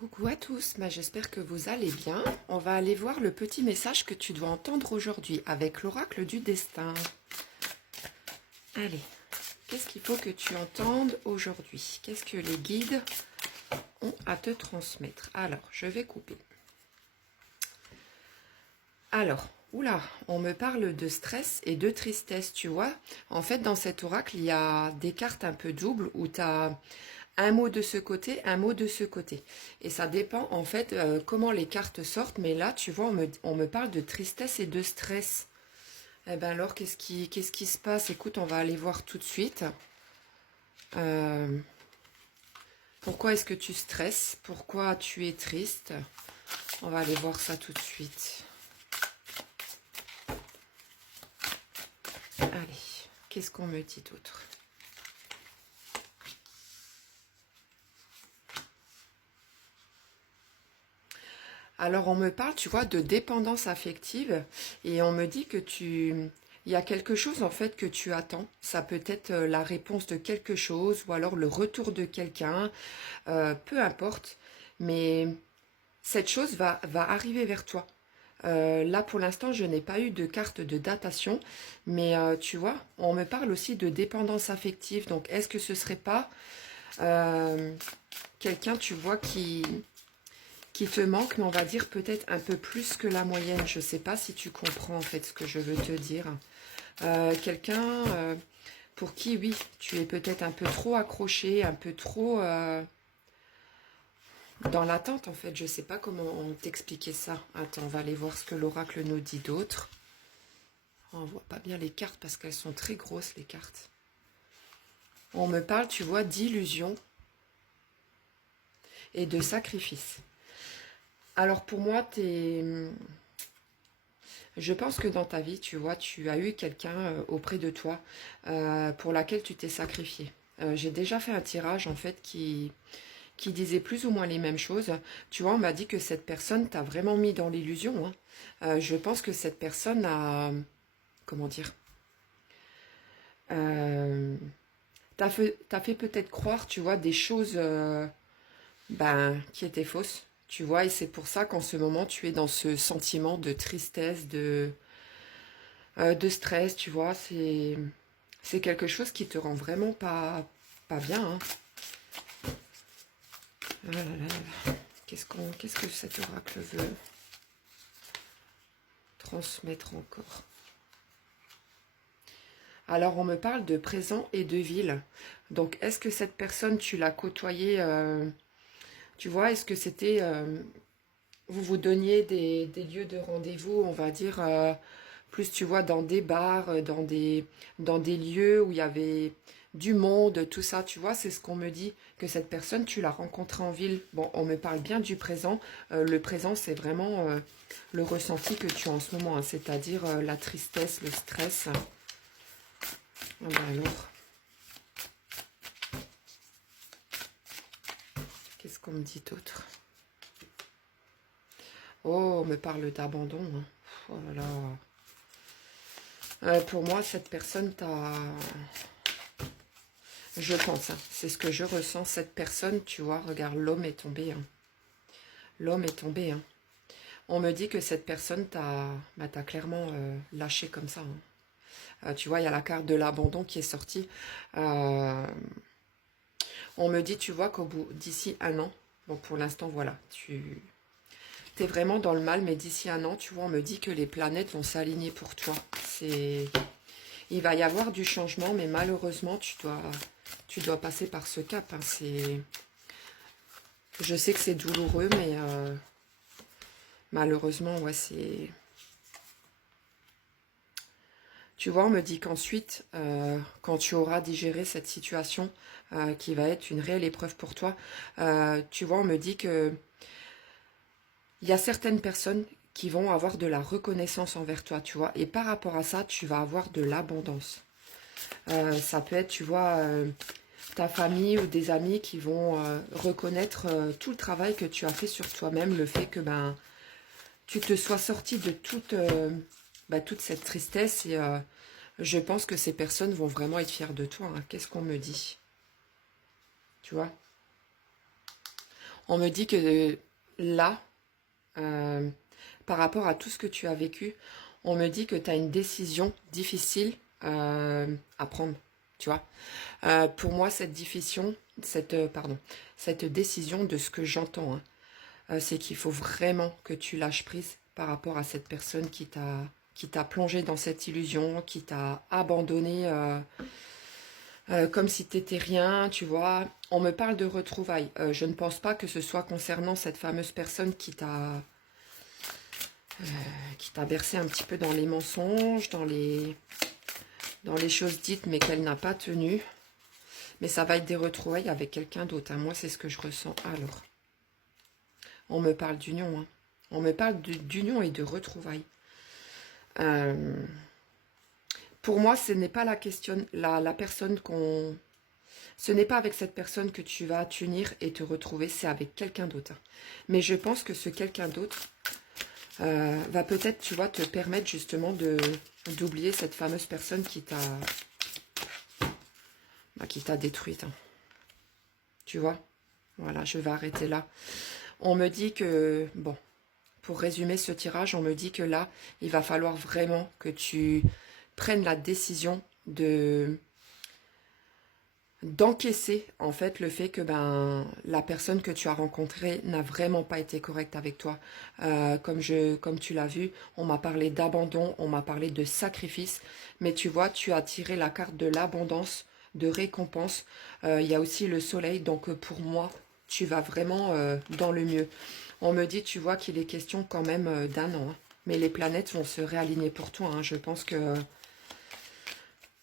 Coucou à tous, j'espère que vous allez bien. On va aller voir le petit message que tu dois entendre aujourd'hui avec l'oracle du destin. Allez, qu'est-ce qu'il faut que tu entendes aujourd'hui? Qu'est-ce que les guides ont à te transmettre? Alors, je vais couper. Alors, oula, on me parle de stress et de tristesse, tu vois. En fait, dans cet oracle, il y a des cartes un peu doubles où tu as un mot de ce côté, un mot de ce côté. Et ça dépend en fait comment les cartes sortent. Mais là, tu vois, on me parle de tristesse et de stress. Eh bien alors, qu'est-ce qui se passe? Écoute, on va aller voir tout de suite. Pourquoi est-ce que tu stresses? Pourquoi tu es triste? On va aller voir ça tout de suite. Allez, qu'est-ce qu'on me dit d'autre? Alors, on me parle, tu vois, de dépendance affective et on me dit que il y a quelque chose en fait que tu attends. Ça peut être la réponse de quelque chose ou alors le retour de quelqu'un, peu importe. Mais cette chose va arriver vers toi. Là, pour l'instant, je n'ai pas eu de carte de datation, mais tu vois, on me parle aussi de dépendance affective. Donc, est-ce que ce serait pas euh, quelqu'un, tu vois, qui te manque, mais on va dire peut-être un peu plus que la moyenne. Je ne sais pas si tu comprends en fait ce que je veux te dire. Quelqu'un pour qui, oui, tu es peut-être un peu trop accroché, un peu trop dans l'attente en fait. Je ne sais pas comment t'expliquer ça. Attends, on va aller voir ce que l'oracle nous dit d'autre. On voit pas bien les cartes parce qu'elles sont très grosses les cartes. On me parle, tu vois, d'illusion et de sacrifice. Alors pour moi, je pense que dans ta vie, tu vois, tu as eu quelqu'un auprès de toi pour laquelle tu t'es sacrifié. J'ai déjà fait un tirage en fait qui disait plus ou moins les mêmes choses. Tu vois, on m'a dit que cette personne t'a vraiment mis dans l'illusion, hein. Je pense que cette personne a, comment dire, euh, t'as fait peut-être croire, tu vois, des choses qui étaient fausses. Tu vois, et c'est pour ça qu'en ce moment, tu es dans ce sentiment de tristesse, de stress, tu vois. C'est quelque chose qui te rend vraiment pas bien, hein. Ah là là là. Qu'est-ce que cet oracle veut transmettre encore? Alors, on me parle de présent et de ville. Donc, est-ce que cette personne, tu l'as côtoyée, tu vois, est-ce que c'était, vous vous donniez des lieux de rendez-vous, on va dire, plus, tu vois, dans des bars, dans des lieux où il y avait du monde, tout ça, tu vois, c'est ce qu'on me dit, que cette personne, tu l'as rencontrée en ville. Bon, on me parle bien du présent. Le présent, c'est vraiment le ressenti que tu as en ce moment, hein, c'est-à-dire la tristesse, le stress. Ah ben alors, qu'est-ce qu'on me dit d'autre? Oh, on me parle d'abandon, hein. Oh là là. Pour moi, cette personne t'a... Je pense, hein, c'est ce que je ressens. Cette personne, tu vois, regarde, l'homme est tombé, hein. L'homme est tombé, hein. On me dit que cette personne t'a clairement lâché comme ça, hein. Tu vois, il y a la carte de l'abandon qui est sortie. Euh, on me dit, tu vois, qu'au bout d'ici un an, bon, pour l'instant, voilà, tu es vraiment dans le mal, mais d'ici un an, tu vois, on me dit que les planètes vont s'aligner pour toi. Il va y avoir du changement, mais malheureusement, tu dois passer par ce cap, hein. Je sais que c'est douloureux, mais malheureusement, ouais, c'est... Tu vois, on me dit qu'ensuite, quand tu auras digéré cette situation, qui va être une réelle épreuve pour toi, tu vois, on me dit que il y a certaines personnes qui vont avoir de la reconnaissance envers toi, tu vois, et par rapport à ça, tu vas avoir de l'abondance. Ça peut être, tu vois, ta famille ou des amis qui vont reconnaître tout le travail que tu as fait sur toi-même, le fait que ben tu te sois sorti de toute cette tristesse et je pense que ces personnes vont vraiment être fières de toi, hein. Qu'est-ce qu'on me dit? Tu vois? On me dit que là, par rapport à tout ce que tu as vécu, on me dit que tu as une décision difficile à prendre, tu vois. Pour moi, cette décision, cette décision de ce que j'entends, hein, c'est qu'il faut vraiment que tu lâches prise par rapport à cette personne qui t'a plongé dans cette illusion, qui t'a abandonné comme si t'étais rien, tu vois. On me parle de retrouvailles. Je ne pense pas que ce soit concernant cette fameuse personne qui t'a bercé un petit peu dans les mensonges, dans les choses dites mais qu'elle n'a pas tenues. Mais ça va être des retrouvailles avec quelqu'un d'autre, hein. Moi, c'est ce que je ressens. Alors, on me parle d'union, hein. On me parle d'union et de retrouvailles. Pour moi, ce n'est pas la question, la personne qu'on... Ce n'est pas avec cette personne que tu vas t'unir et te retrouver, c'est avec quelqu'un d'autre. Mais je pense que ce quelqu'un d'autre va peut-être, tu vois, te permettre justement d'oublier cette fameuse personne qui t'a détruite, hein. Tu vois? Voilà, je vais arrêter là. On me dit que, bon, pour résumer ce tirage, on me dit que là, il va falloir vraiment que tu prennes la décision d'encaisser en fait le fait que la personne que tu as rencontrée n'a vraiment pas été correcte avec toi. Comme tu l'as vu, on m'a parlé d'abandon, on m'a parlé de sacrifice, mais tu vois, tu as tiré la carte de l'abondance, de récompense. Il y a aussi le soleil, donc pour moi, tu vas vraiment dans le mieux. On me dit, tu vois, qu'il est question quand même d'un an, hein. Mais les planètes vont se réaligner pour toi, hein. Je pense que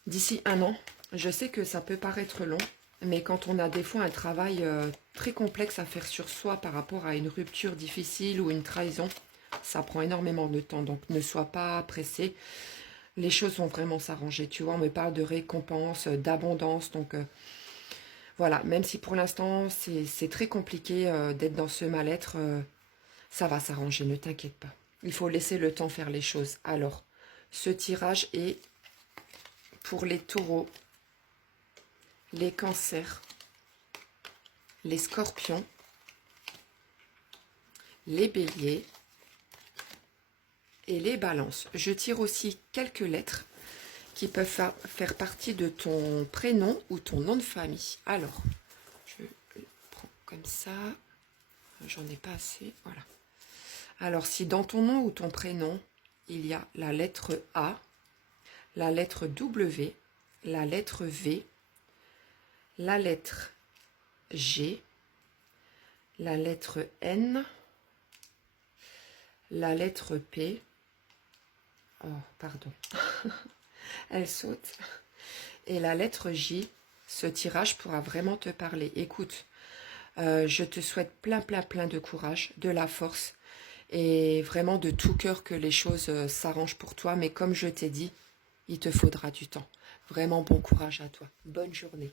d'ici un an, je sais que ça peut paraître long, mais quand on a des fois un travail très complexe à faire sur soi par rapport à une rupture difficile ou une trahison, ça prend énormément de temps. Donc ne sois pas pressé. Les choses vont vraiment s'arranger. Tu vois, on me parle de récompense, d'abondance. Donc voilà, même si pour l'instant c'est très compliqué d'être dans ce mal-être, ça va s'arranger, ne t'inquiète pas. Il faut laisser le temps faire les choses. Alors, ce tirage est pour les taureaux, les cancers, les scorpions, les béliers et les balances. Je tire aussi quelques lettres qui peuvent faire partie de ton prénom ou ton nom de famille. Alors, je prends comme ça. J'en ai pas assez. Voilà. Alors, si dans ton nom ou ton prénom, il y a la lettre A, la lettre W, la lettre V, la lettre G, la lettre N, la lettre P, oh, pardon, elle saute, et la lettre J, ce tirage pourra vraiment te parler. Écoute, je te souhaite plein de courage, de la force, et vraiment de tout cœur que les choses s'arrangent pour toi. Mais comme je t'ai dit, il te faudra du temps. Vraiment bon courage à toi. Bonne journée.